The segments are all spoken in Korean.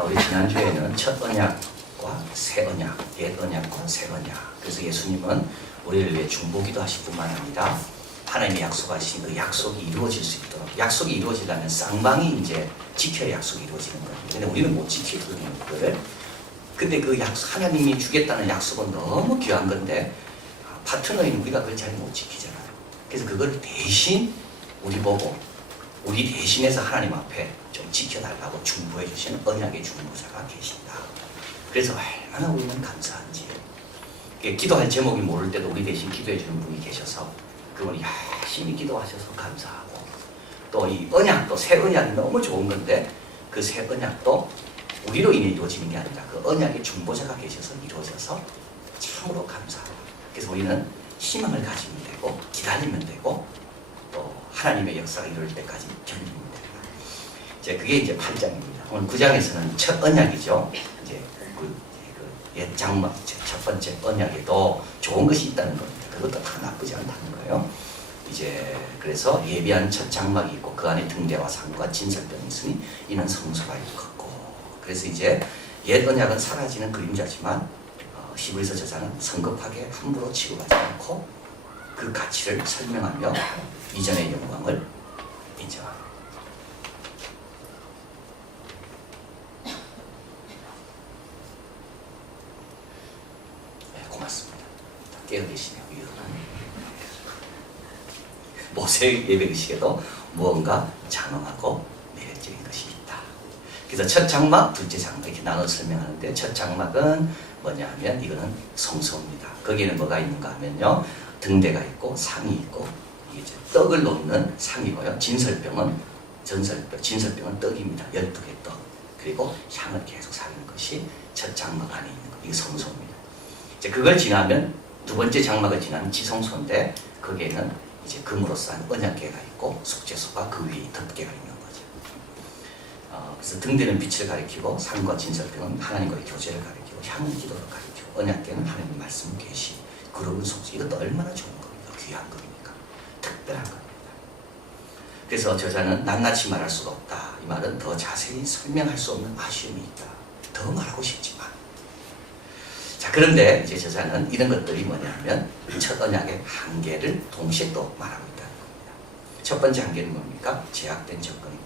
우리 지난주에는 첫 언약과 새 언약, 옛 언약과 새 언약. 그래서 예수님은 우리를 위해 중보기도 하실 뿐만 아니라 하나님이 약속하신 그 약속이 이루어질 수 있도록, 약속이 이루어지려면 쌍방이 이제 지켜야 약속이 이루어지는 거예요. 근데 우리는 못 지키거든요, 그거를. 근데 그 약속, 하나님이 주겠다는 약속은 너무 귀한 건데 파트너인 우리가 그걸 잘 못 지키잖아요. 그래서 그걸 대신 우리 보고 우리 대신해서 하나님 앞에 좀 지켜달라고 중보해 주시는 언약의 중보자가 계신다. 그래서 얼마나 우리는 감사한지. 기도할 제목이 모를 때도 우리 대신 기도해 주는 분이 계셔서 그분이 열심히 기도하셔서 감사하고, 또 이 언약도, 새 언약이 너무 좋은 건데 그 새 언약도 우리로 인해 이루어지는 게 아니라 그 언약의 중보자가 계셔서 이루어져서 참으로 감사하고, 그래서 우리는 희망을 가지면 되고 기다리면 되고 또 하나님의 역사가 이룰 때까지 견디면 됩니다. 이제 그게 이제 8장입니다. 오늘 9장에서는 첫 언약이죠. 이제 옛 장막, 첫 번째 언약에도 좋은 것이 있다는 겁니다. 그것도 다 나쁘지 않다는 거예요. 이제 그래서 예비한 첫 장막이 있고 그 안에 등대와 상과 진설병이 있으니 이는 성소가 일컫고. 그래서 이제 옛 언약은 사라지는 그림자지만 히브리서 저자는 성급하게 함부로 취급하지 않고 그 가치를 설명하며 이전의 영광을 인정합니다. 네, 고맙습니다. 깨어 계시네요. 모세 예배의식에도 무언가 장엄하고 매력적인 것이 있다. 그래서 첫 장막, 둘째 장막 이렇게 나눠 설명하는데, 첫 장막은 뭐냐 하면 이거는 성소입니다. 거기에는 뭐가 있는가 하면요, 등대가 있고 상이 있고, 이게 이제 떡을 놓는 상이고요, 진설병은 떡입니다. 12개 떡. 그리고 향을 계속 사는 것이 첫 장막 안에 있는 거, 이게 성소입니다. 이제 그걸 지나면 두 번째 장막을 지나면 지성소인데 거기에는 이제 금으로 싼 언약궤가 있고 속죄소가 그 위에 덮개가 있는 거죠. 그래서 등대는 빛을 가리키고 상과 진설병은 하나님과의 교제를 가리키고 향은 기도를 가리키고 언약궤는 하나님 말씀 계시, 그룹은 속죄. 이것도 얼마나 좋은 겁니까? 귀한 겁니까? 특별한 겁니다. 그래서 저자는 낱낱이 말할 수가 없다. 이 말은 더 자세히 설명할 수 없는 아쉬움이 있다. 더 말하고 싶지만. 자, 그런데 이제 저자는 이런 것들이 뭐냐면 첫 언약의 한계를 동시에 또 말하고 있다는 겁니다. 첫 번째 한계는 뭡니까? 제약된 접근입니다.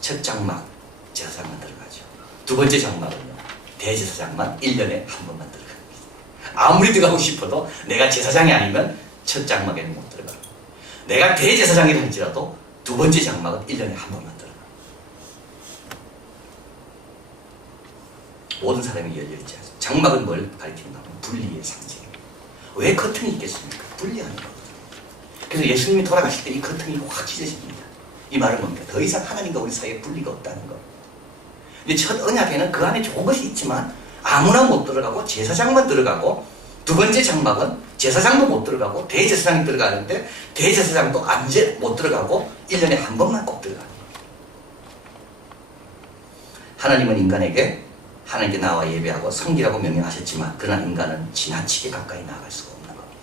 첫 장막, 제사장만 들어가죠. 두 번째 장막은요, 대제사장만 1년에 한 번만 들어갑니다. 아무리 들어가고 싶어도 내가 제사장이 아니면 첫 장막에는 못 들어가고, 내가 대제사장이라 할지라도 두 번째 장막은 1년에 한 번만 들어갑니다. 모든 사람이 열려있지 않습니다. 장막은 뭘 가리키는가 하면 분리의 상징입니다. 왜 커튼이 있겠습니까? 분리하는 거거든요. 그래서 예수님이 돌아가실 때 이 커튼이 확 찢어집니다. 이 말은 뭡니까? 더 이상 하나님과 우리 사이에 분리가 없다는 거. 근데 첫 언약에는 그 안에 좋은 것이 있지만 아무나 못 들어가고 제사장만 들어가고, 두 번째 장막은 제사장도 못 들어가고 대제사장이 들어가는데 대제사장도 못 들어가고 1년에 한 번만 꼭 들어갑니다. 하나님은 인간에게 하나님께 나와 예배하고 섬기라고 명령하셨지만 그러나 인간은 지나치게 가까이 나아갈 수가 없는 겁니다.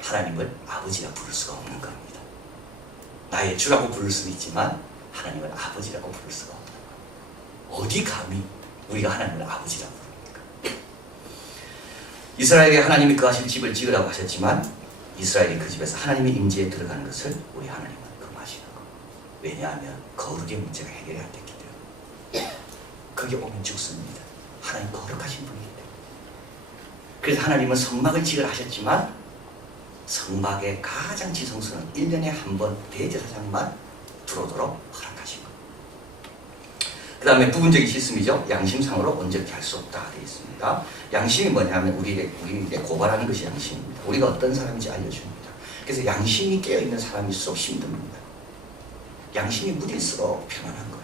하나님을 아버지라 부를 수가 없는 겁니다. 나의 주라고 부를 수는 있지만 하나님을 아버지라고 부를 수가 없는 겁니다. 어디 감히 우리가 하나님을 아버지라 부릅니까? 이스라엘에게 하나님이 거하실 집을 지으라고 하셨지만 이스라엘이 그 집에서 하나님의 임재에 들어가는 것을 우리 하나님은 금하시는 겁니다. 왜냐하면 거룩의 문제가 해결이 안 됐기 때문에. 거기 오면 죽습니다. 하나님 거룩하신 분이기 때문에. 그래서 하나님은 성막을 지으라 하셨지만 성막의 가장 지성소는 1년에 한 번 대제사장만 들어오도록 허락하신 겁니다. 그 다음에 부분적인 실습이죠. 양심상으로 온전히 할 수 없다 되어 있습니다. 양심이 뭐냐면 우리에게 고발하는 것이 양심입니다. 우리가 어떤 사람인지 알려줍니다. 그래서 양심이 깨어있는 사람일수록 힘듭니다. 양심이 무딜수록 편안한 거예요.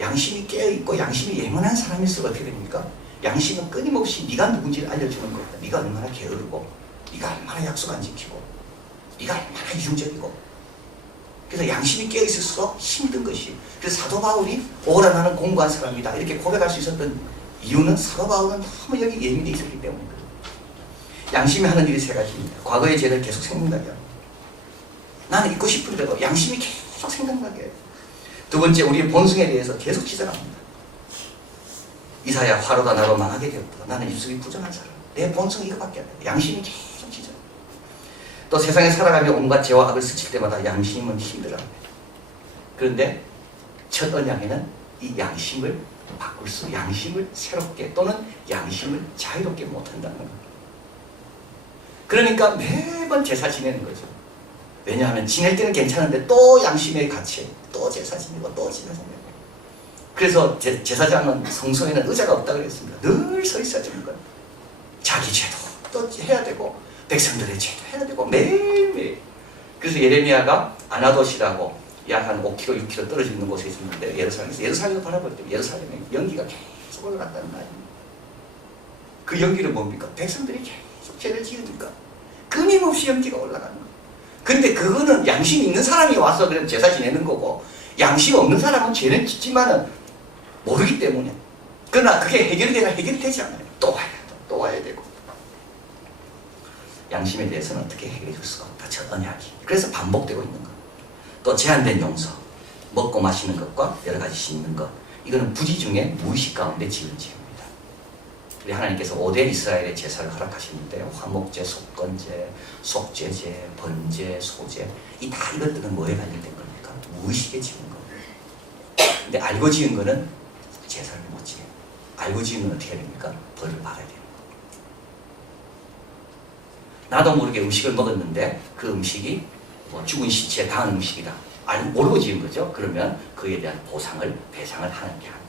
양심이 깨어있고 양심이 예민한 사람일수록 어떻게 됩니까? 양심은 끊임없이 네가 누군지를 알려주는 겁니다. 네가 얼마나 게으르고 네가 얼마나 약속 안 지키고 네가 얼마나 이중적이고. 그래서 양심이 깨어있을수록 힘든 것이. 그래서 사도 바울이 오라 나는 공부한 사람이다 이렇게 고백할 수 있었던 이유는 사도 바울은 너무 여기 예민해 있었기 때문입니다. 양심이 하는 일이 세 가지입니다. 과거의 죄를 계속 생각나게 합니다. 나는 잊고 싶은데도 양심이 계속 생각나게 해요. 두 번째, 우리의 본성에 대해서 계속 지적합니다. 이사야, 화로다 나로 망하게 되었다. 나는 입술이 부정한 사람. 내 본성이 이거밖에 안 돼. 양심이 계속 지적. 또 세상에 살아가며 온갖 죄와 악을 스칠 때마다 양심은 힘들어합니다. 그런데 첫 언약에는 이 양심을 바꿀 수, 양심을 새롭게 또는 양심을 자유롭게 못한다는 겁니다. 그러니까 매번 제사 지내는 거죠. 왜냐하면 지낼 때는 괜찮은데 또 양심의 가치에 또 제사 지내고 또 제사 지내고. 그래서 제사장은 성소에는 의자가 없다고 그랬습니다. 늘 서 있어야 되는 거예요. 자기 죄도 또 해야 되고 백성들의 죄도 해야 되고 매일매일. 그래서 예레미야가 아나돗이라고 약 한 5km, 6km 떨어져 있는 곳에 있었는데 예루살렘을 바라볼 때 예루살렘에 연기가 계속 올라갔다는 말입니다. 그 연기는 뭡니까? 백성들이 계속 죄를 지으니까 끊임없이 연기가 올라가는 거예요. 근데 그거는 양심 있는 사람이 와서 그냥 제사 지내는 거고 양심 없는 사람은 죄는 짓지만은 모르기 때문에. 그러나 그게 해결이 되나 해결이 되지 않아요. 또 와야 되고. 양심에 대해서는 어떻게 해결해 줄 수가 없다. 첫 언약이. 그래서 반복되고 있는 거. 또 제한된 용서, 먹고 마시는 것과 여러 가지 씻는 것. 이거는 부지 중에 무의식 가운데 지은 죄입니다. 우리 하나님께서 5대 이스라엘의 제사를 허락하시는데 화목제, 속건제, 속죄제, 번제, 소제 다 이것들은 뭐에 관련된 겁니까? 무의식에 지은 겁니다. 근데 알고 지은 거는 제사를 못 지어요. 알고 지은 건 어떻게 해야 됩니까? 벌을 받아야 돼요. 나도 모르게 음식을 먹었는데 그 음식이 죽은 시체에 닿은 음식이다. 모르고 지은 거죠. 그러면 그에 대한 보상을, 배상을 하는 게 아니고.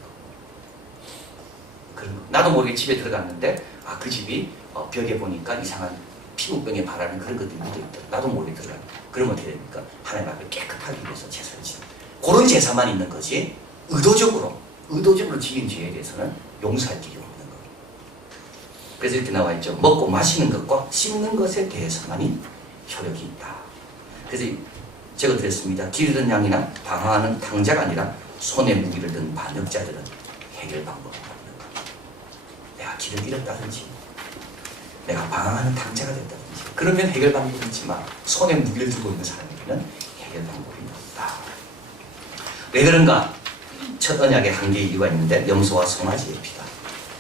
그런 거. 나도 모르게 집에 들어갔는데 그 집이 벽에 보니까 이상한 피부병에 바라는 그런 것들이 묻어있더라. 나도 모르게 들어갑니다. 그러면 어떻게 됩니까? 하나님 앞에 깨끗하기 위해서 제사를 지는 그런 제사만 있는 거지 의도적으로 지은 죄에 대해서는 용서할 길이 없는 거예요. 그래서 이렇게 나와 있죠. 먹고 마시는 것과 씻는 것에 대해서만이 효력이 있다. 그래서 제가 드렸습니다. 길 잃은 양이나 방황하는 탕자가 아니라 손에 무기를 든 반역자들은 해결 방법을 갖는 겁니다. 내가 길을 잃었다든지 내가 방황하는 탕자가 됐다든지 그러면 해결 방법이 있지만 손에 무기를 들고 있는 사람에게는 해결 방법이 없다. 왜 그런가? 첫 언약에 한 개의 이유가 있는데 염소와 송아지의 피다.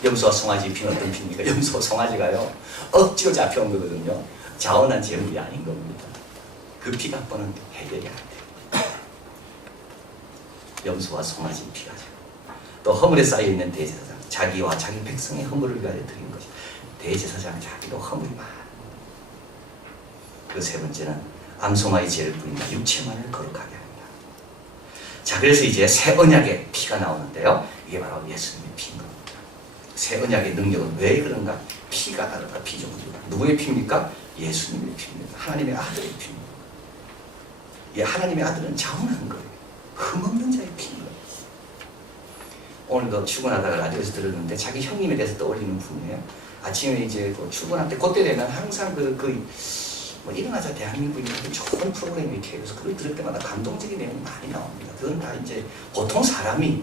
염소와 송아지의 피는 어떤 피입니까? 염소와 송아지가요 억지로 잡혀온 거거든요. 자원한 제물이 아닌 겁니다. 그 피 갖고는 해결이 안 돼요. 염소와 송아지 피가. 또 허물에 쌓여있는 대제사장, 자기와 자기 백성의 허물을 위하여 드린 것이 대제사장 자기도 허물이 많아. 그 세 번째는 암송아의 죄를 뿌린다. 육체만을 거룩하게 합니다. 자, 그래서 이제 새 언약의 피가 나오는데요. 이게 바로 예수님의 피인 겁니다. 새 언약의 능력은 왜 그런가? 피가 다르다. 피종류가. 누구의 피입니까? 예수님의 피입니다. 하나님의 아들의 피입니다. 하나님의 아들은 자원한 거예요. 흠없는 자의 피인 거예요. 오늘도 출근하다가 라디오에서 들었는데 자기 형님에 대해서 떠올리는 분이에요. 아침에 이제 출근할 때 그때 되면 항상 일어나자 대한민국이 좋은 프로그램이 이렇게 해서 그걸 들을 때마다 감동적인 내용이 많이 나옵니다. 그건 다 이제 보통 사람이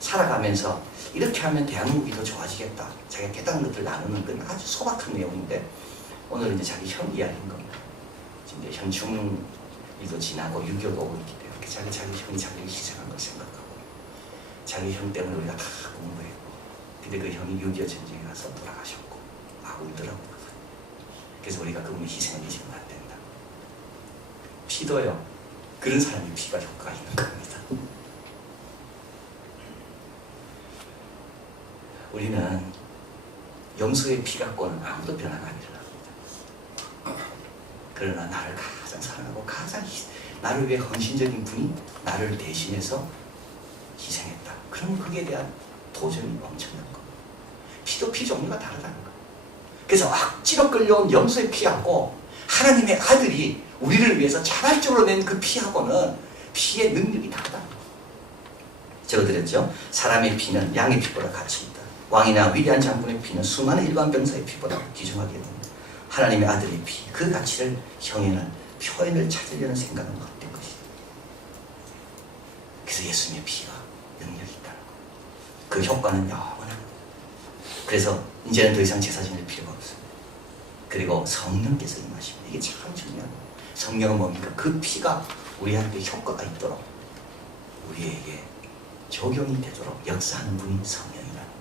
살아가면서 이렇게 하면 대한민국이 더 좋아지겠다. 자기가 깨달은 것들 나누는 건 아주 소박한 내용인데 오늘은 이제 자기 형 이야기인 겁니다. 이제 현충일도 지나고 6.25도 오고 있기 때문에 자기 형이 자기를 희생한 걸 생각하고 자기 형 때문에 우리가 다 공부했고 근데 그 형이 6.25 전쟁에 가서 돌아가셨고 막 울더라고요. 그래서 우리가 그분의 희생을 잊으면 안 된다. 피도요. 그런 사람이 피가 효과가 있는 겁니다. 우리는 염소의 피 갖고는 아무도 변화가 안 일어납니다. 그러나 나를 가장 사랑하고 가장 나를 위해 헌신적인 분이 나를 대신해서 희생했다. 그러면 그에 대한 도전이 엄청난 겁니다. 피도 피 종류가 다르다는 거예요. 그래서 억지로 끌려온 염소의 피하고 하나님의 아들이 우리를 위해서 자발적으로 낸 그 피하고는 피의 능력이 다르다는 거예요. 제가 드렸죠. 사람의 피는 양의 피보다 가치 있다. 왕이나 위대한 장군의 피는 수많은 일반 병사의 피보다 귀중하게 됩니다. 하나님의 아들의 피, 그 가치를 형에는 표현을 찾으려는 생각은 헛된 것이다. 그래서 예수님의 피가 능력이 있다는 거예요. 그 효과는 영원한 거예요. 그래서 이제는 더 이상 제사 지낼 필요가 없습니다. 그리고 성령께서 임하십니다. 이게 참 중요한 거예요. 성령은 뭡니까? 그 피가 우리한테 효과가 있도록 우리에게 적용이 되도록 역사하는 분이 성령이라는 거예요.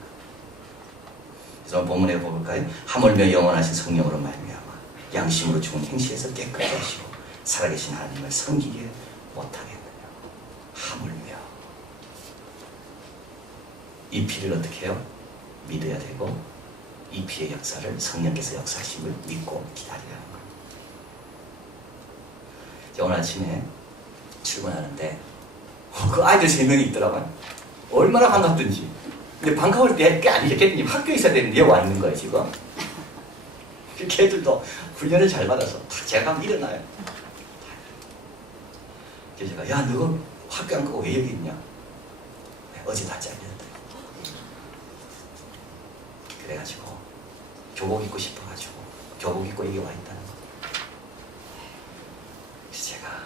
그래서 본문에 볼까요? 하물며 영원하신 성령으로 말미암아 양심으로 죽은 행실에서 깨끗게 하시고 살아계신 하나님을 섬기게 못하겠느냐. 하물며 이 피를 어떻게 해요? 믿어야 되고 이 피의 역사를 성령께서 역사하심을 믿고 기다리라는 거예요. 오늘 아침에 출근하는데 그 아이들 3명이 있더라고요. 얼마나 반갑든지. 근데 반가울 때 꽤 아니겠니? 학교에 있어야 되는데 와 있는 거예요 지금. 걔들도 훈련을 잘 받아서 다 제가 가면 일어나요. 그래서 제가 야 너 학교 안 가고 왜 여기 있냐? 어제 다 잘렸다. 그래가지고 교복 입고 싶어가지고 교복 입고 여기 와 있다는 거. 그래서 제가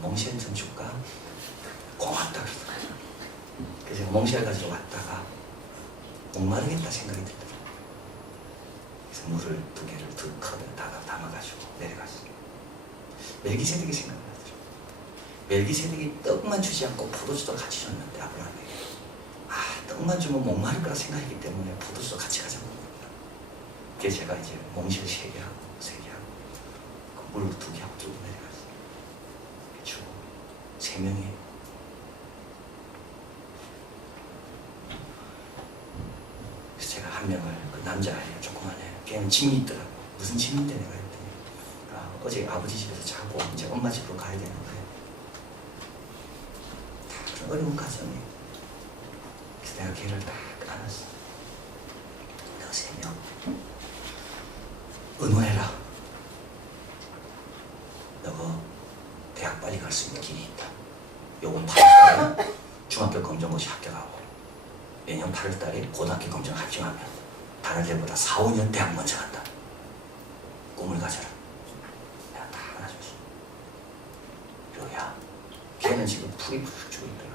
몽쉘 좀 줄까? 고맙다 그러더라고요. 그래서 제가 몽쉘 가지러 왔다가 목마르겠다 생각이 들더라고요. 그래서 물을 2개를 2컵을 담아가지고 내려갔어요. 멜기세덱이 생각나더라고요. 멜기세덱이 떡만 주지 않고 포도주도 같이 줬는데 아브라함에게 떡만 주면 목마를 거라 생각했기 때문에 포도주도 같이 가자고 합니다. 그래서 제가 이제 몽쉘 3개하고 3개하고 물 2개하고 들고 내려갔어요. 주고 3명이 그래서 제가 한 명을 그 남자아이가 조그만해. 걔는 짐이 있더라고. 무슨 짐인데 내가 했더니 어제 아버지 집에서 자고 이제 엄마 집으로 가야 되는 거예요. 다 그런 어려운 가정이. 그래서 내가 걔를 딱 안았어. 너 3명 의논해라. 너가 대학 빨리 갈 수 있는 길이 있다. 요번 8월달에 중학교 검정고시 합격하고 내년 8월달에 고등학교 검정 합격하면 다른 데보다 4, 5년 대학 먼저 간다. 꿈을 가져라. 내가 다 안아줬어. 그리고 야 걔는 지금 풀이 푹 주고 있더라.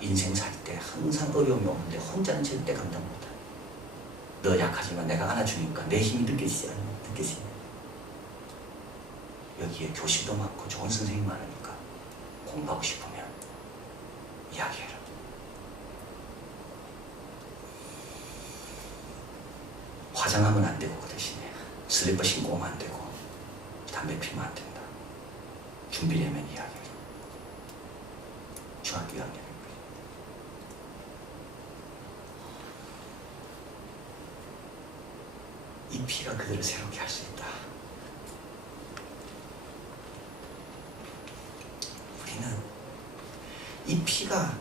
인생 살 때 항상 어려움이 오는데 혼자는 절대 감당 못해. 너 약하지만 내가 안아주니까 내 힘이 느껴지지 않냐? 느껴지냐? 여기에 교실도 많고 좋은 선생님 많으니까 공부하고 싶으면 이야기해라. 화장하면 안 되고 그 대신에 슬리퍼 신고 오면 안 되고 담배 피우면 안 된다. 준비되면 이야기해라. 중학교 2학년 이 피가 그들을 새롭게 할 수 있다. 우리는 이 피가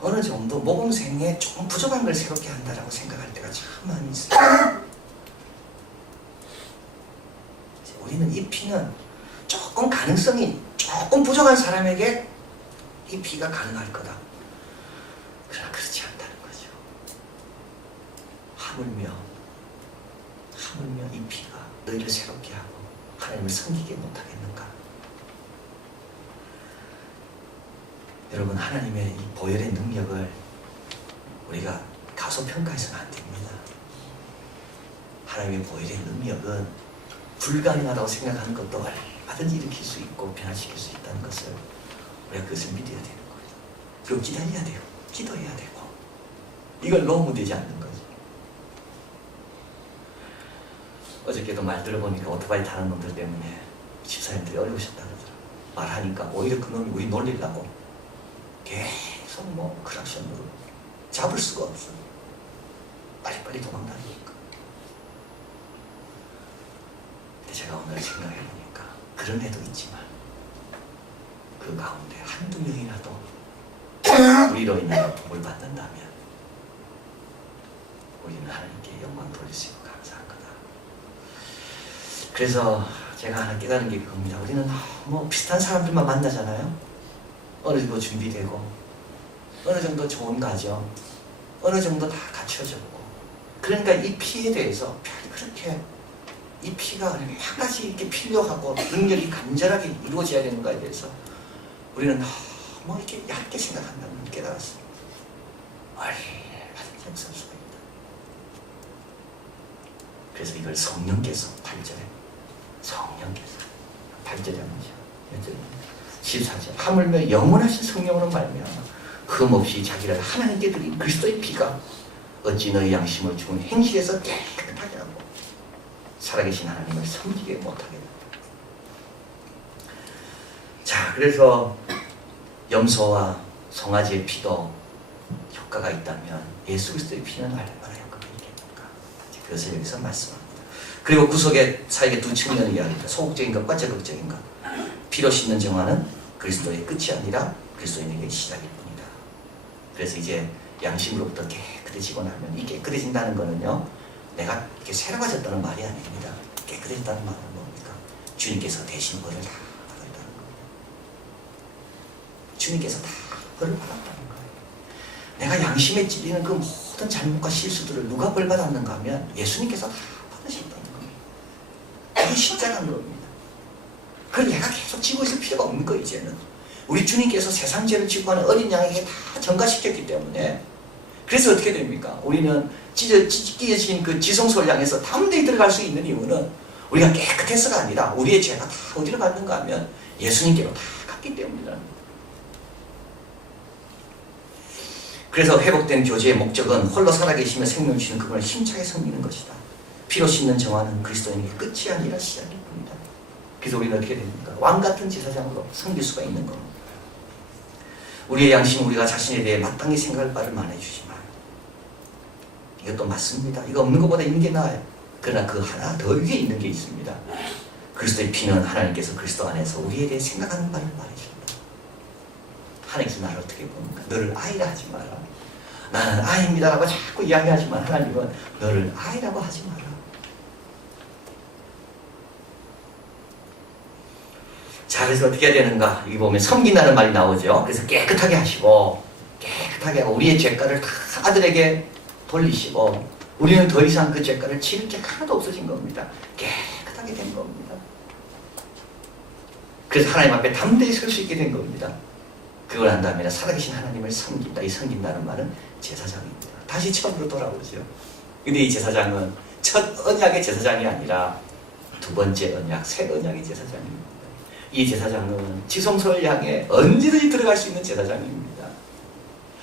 어느 정도 모범생에 조금 부족한 걸 새롭게 한다라고 생각할 때가 참 많이 있어요. 우리는 이 피는 조금 가능성이 조금 부족한 사람에게 이 피가 가능할 거다. 그러나 그렇지 않다는 거죠. 하물며 이 피가 너희를 새롭게 하고 하나님을 섬기게 못하겠는가? 여러분, 하나님의 이 보혈의 능력을 우리가 가소평가해서는 안 됩니다. 하나님의 보혈의 능력은 불가능하다고 생각하는 것도 얼마든지 일으킬 수 있고 변화시킬 수 있다는 것을 우리가 그것을 믿어야 되는 거예요. 그리고 기다려야 돼요. 기도해야 되고 이걸 놓으면 되지 않는 거죠. 어저께도 말 들어보니까 오토바이 타는 놈들 때문에 집사님들이 어려우셨다 그러더라고요. 말하니까 오히려 그놈이 우리 놀리려고 계속 크락션으로 잡을 수가 없어. 빨리빨리 도망다니니까. 근데 제가 오늘 생각해보니까 그런 애도 있지만 그 가운데 한두 명이라도 우리로 인하여 복을 받는다면 우리는 하나님께 영광 돌릴 수 있고 감사한 거다. 그래서 제가 하나 깨달은 게 그겁니다. 우리는 비슷한 사람들만 만나잖아요. 어느 정도 준비되고 어느 정도 좋은 가정 어느 정도 다 갖춰졌고, 그러니까 이 피에 대해서 그렇게 이 피가 얼마까지 이렇게 필요하고 능력이 간절하게 이루어져야 되는가에 대해서 우리는 너무 이렇게 얇게 생각한다는 걸 깨달았어요. 얼마든지 역사할 수가 있다. 그래서 이걸 성령께서 8절에 성령께서 8절에 뭐죠? 몇 절입니까? 14절 하물며 영원하신 성령으로 말미암아 흠없이 자기를 하나님께 드린 그리스도의 피가 어찌 너희 양심을 죽은 행실에서 깨끗하게 하고 살아계신 하나님을 섬기게 못하겠느냐. 자, 그래서 염소와 송아지의 피도 효과가 있다면 예수 그리스도의 피는 얼마나 효과가 있겠는가. 그것을 여기서 말씀합니다. 그리고 구속의 사역의 두 측면을 이야기합니다. 소극적인 것과 적극적인 것. 피로 씻는 정화는 그리스도의 끝이 아니라 그리스도인에게 시작일 뿐이다. 그래서 이제 양심으로부터 깨끗해지고 나면 이 깨끗해진다는 거는요, 내가 이렇게 새로워졌다는 말이 아닙니다. 깨끗해졌다는 말은 뭡니까? 주님께서 대신 벌을 다 받았다는 거예요. 주님께서 다 벌을 받았다는 거예요. 내가 양심에 찔리는 그 모든 잘못과 실수들을 누가 벌 받았는가 하면 예수님께서 다 받으셨다는 거예요. 그게 십자가인 겁니다. 그걸 내가 계속 지고 있을 필요가 없는 거예요. 이제는 우리 주님께서 세상 죄를 지고 하는 어린 양에게 다 전가시켰기 때문에, 그래서 어떻게 됩니까? 우리는 찢겨진 그 지성소를 향해서 담대히 들어갈 수 있는 이유는 우리가 깨끗해서가 아니라 우리의 죄가 다 어디로 갔는가 하면 예수님께로 다 갔기 때문이다. 그래서 회복된 교제의 목적은 홀로 살아계시며 생명 주시는 그분을 힘차게 섬기는 것이다. 피로 씻는 정화는 그리스도인에게 끝이 아니라 시작일 뿐이다. 그래서 우리는 어떻게 됩니까? 왕같은 제사장으로 섬길 수가 있는 겁니다. 우리의 양심은 우리가 자신에 대해 마땅히 생각할 바를 말해주지만 이것도 맞습니다. 이거 없는 것보다 있는 게 나아요. 그러나 그 하나 더 위에 있는 게 있습니다. 그리스도의 피는 하나님께서 그리스도 안에서 우리에 대해 생각하는 바를 말해준다. 하나님께서 나를 어떻게 보는가? 너를 아이라 하지 마라. 나는 아이입니다라고 자꾸 이야기하지만 하나님은 너를 아이라고 하지 마라. 자, 그래서 어떻게 해야 되는가? 여기 보면 섬긴다는 말이 나오죠. 그래서 깨끗하게 하시고, 깨끗하게 하고, 우리의 죄가를 다 아들에게 돌리시고, 우리는 더 이상 그 죄가를 지을 게 하나도 없어진 겁니다. 깨끗하게 된 겁니다. 그래서 하나님 앞에 담대히 설 수 있게 된 겁니다. 그걸 한다면 살아계신 하나님을 섬긴다. 이 섬긴다는 말은 제사장입니다. 다시 처음으로 돌아오죠. 근데 이 제사장은 첫 언약의 제사장이 아니라 두 번째 언약, 새 언약의 제사장입니다. 이 제사장은 지성소를 향해 언제든지 들어갈 수 있는 제사장입니다.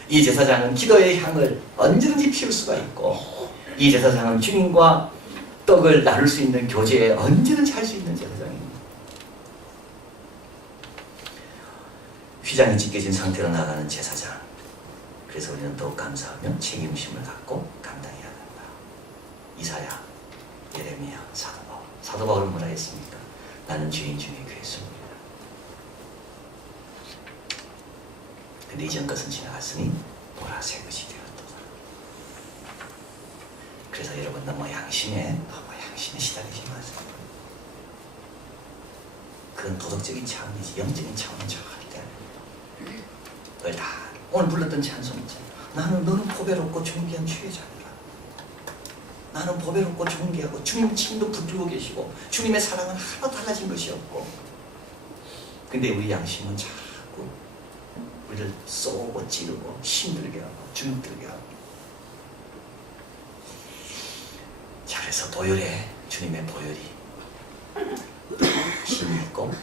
이 제사장은 기도의 향을 언제든지 피울 수가 있고, 이 제사장은 주님과 떡을 나눌 수 있는 교제에 언제든지 할 수 있는 제사장입니다. 휘장이 찢겨진 상태로 나가는 제사장. 그래서 우리는 더욱 감사하며 책임심을 갖고 감당해야 한다. 이사야, 예레미야, 사도 바울. 사도 바울은 뭐라 했습니까? 나는 주인 중에 괴수입니다. 근데 이전 것은 지나갔으니 보라 새 것이 되었도다. 그래서 여러분 너무 양심에 시달리지 마세요. 그건 도덕적인 차원이지 영적인 차원은 절대 아닙니다. 오늘 불렀던 찬송 있잖아요. 너는 보배롭고 존귀한 주의 자녀라. 나는 보배롭고 존귀하고 주님 친도 붙들고 계시고 주님의 사랑은 하나도 달라진 것이 없고, 근데 우리 양심은 자꾸 우리를 쏘고 찌르고 힘들게 하고 주눅들게 하고. 자, 그래서 보혈에 주님의 보혈이 힘이 있고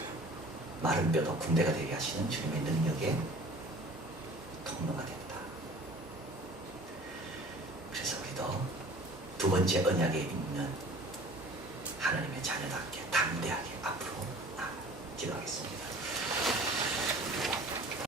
마른 뼈도 군대가 되게 하시는 주님의 능력에 통로가 된다. 그래서 우리도 두 번째 언약에 있는 하나님의 자녀답게 담대하게 앞으로 기도하겠습니다.